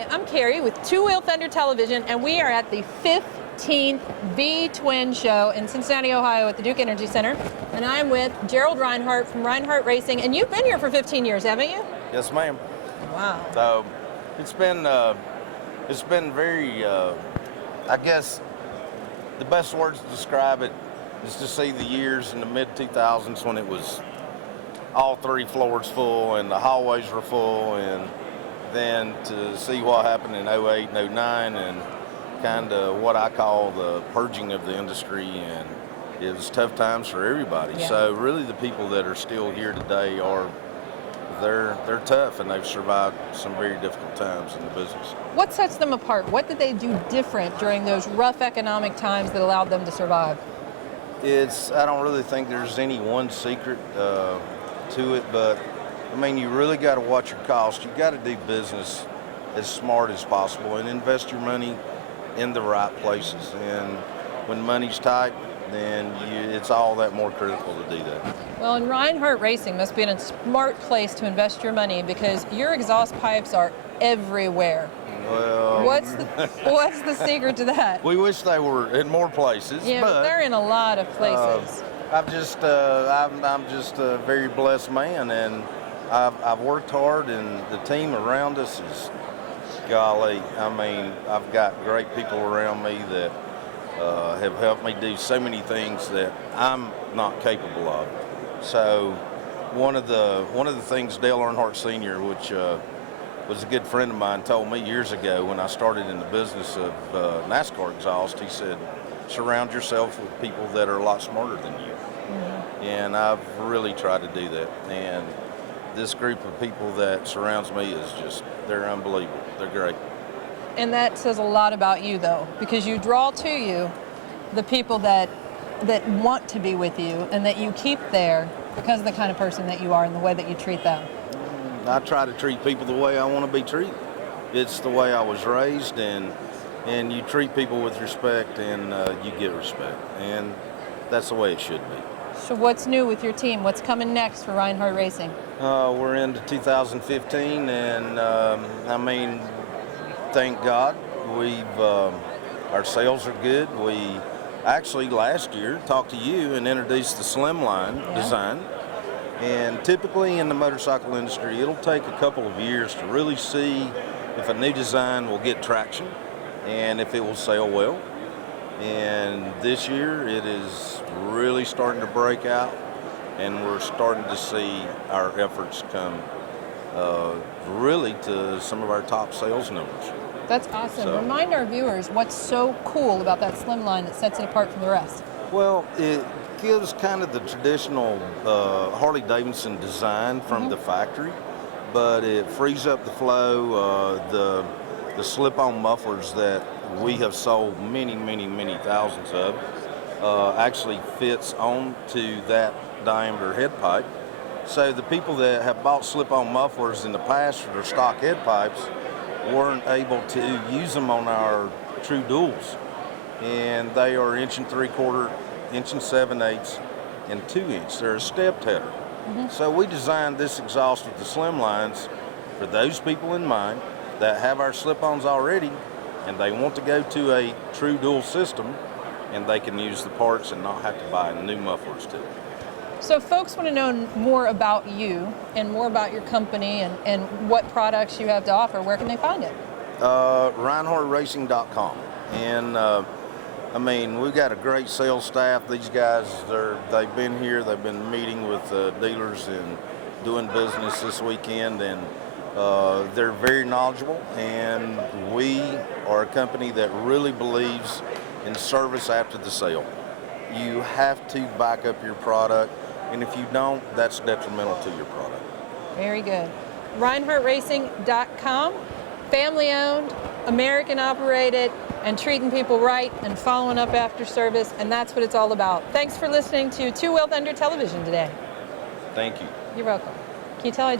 Hi, I'm Carrie with Two Wheel Thunder Television, and we are at the 15th V-Twin Show in Cincinnati, Ohio at the Duke Energy Center. And I'm with Gerald Rinehart from Rinehart Racing, and you've been here for 15 years, haven't you? Yes, ma'am. Wow. So it's been very, I guess the best words to describe it is to see the years in the mid-2000s when it was all three floors full and the hallways were full, and then to see what happened in 08 and 09 and kind of what I call the purging of the industry, and it was tough times for everybody. Yeah. So really the people that are still here today they're tough, and they've survived some very difficult times in the business. What sets them apart? What did they do different during those rough economic times that allowed them to survive? I don't really think there's any one secret to it, but I mean, you really got to watch your costs. You got to do business as smart as possible and invest your money in the right places. And when money's tight, then it's all that more critical to do that. Well, and Rinehart Racing must be in a smart place to invest your money because your exhaust pipes are everywhere. Well, what's the secret to that? We wish they were in more places. Yeah, but they're in a lot of places. I'm just a very blessed man, and I've worked hard, and the team around us is, golly, I mean, I've got great people around me that have helped me do so many things that I'm not capable of. So one of the things Dale Earnhardt Sr., which was a good friend of mine, told me years ago when I started in the business of NASCAR exhaust, he said, surround yourself with people that are a lot smarter than you. Mm-hmm. And I've really tried to do that. And this group of people that surrounds me is just, they're unbelievable. They're great. And that says a lot about you, though, because you draw to you the people that want to be with you and that you keep there because of the kind of person that you are and the way that you treat them. I try to treat people the way I want to be treated. It's the way I was raised, and you treat people with respect, and you get respect, and that's the way it should be. So what's new with your team? What's coming next for Rinehart Racing? We're into 2015, and I mean, thank God, our sales are good. We actually last year talked to you and introduced the Slimline design. And typically in the motorcycle industry, it'll take a couple of years to really see if a new design will get traction and if it will sell well. And this year it is really starting to break out, and we're starting to see our efforts come really to some of our top sales numbers. That's awesome. So, remind our viewers what's so cool about that Slimline that sets it apart from the rest. Well, it gives kind of the traditional Harley-Davidson design from the factory, but it frees up the flow. The slip-on mufflers that we have sold many thousands of actually fits onto that diameter head pipe. So the people that have bought slip-on mufflers in the past for their stock head pipes weren't able to use them on our true duals, and they are 1 3/4 inch, 1 7/8, and 2 inch. They're a stepped header. Mm-hmm. So we designed this exhaust with the Slimlines for those people in mind that have our slip-ons already, and they want to go to a true dual system, and they can use the parts and not have to buy new mufflers too. So if folks want to know more about you and more about your company and what products you have to offer, where can they find it? RinehartRacing.com. And I mean, we've got a great sales staff. These guys, they've been here, they've been meeting with dealers and doing business this weekend, and they're very knowledgeable, and we are a company that really believes in service after the sale. You have to back up your product, and if you don't, that's detrimental to your product. Very good. RinehartRacing.com, family owned, American operated, and treating people right and following up after service, and that's what it's all about. Thanks for listening to Two Wheel Thunder Television today. Thank you. You're welcome. Can you tell I do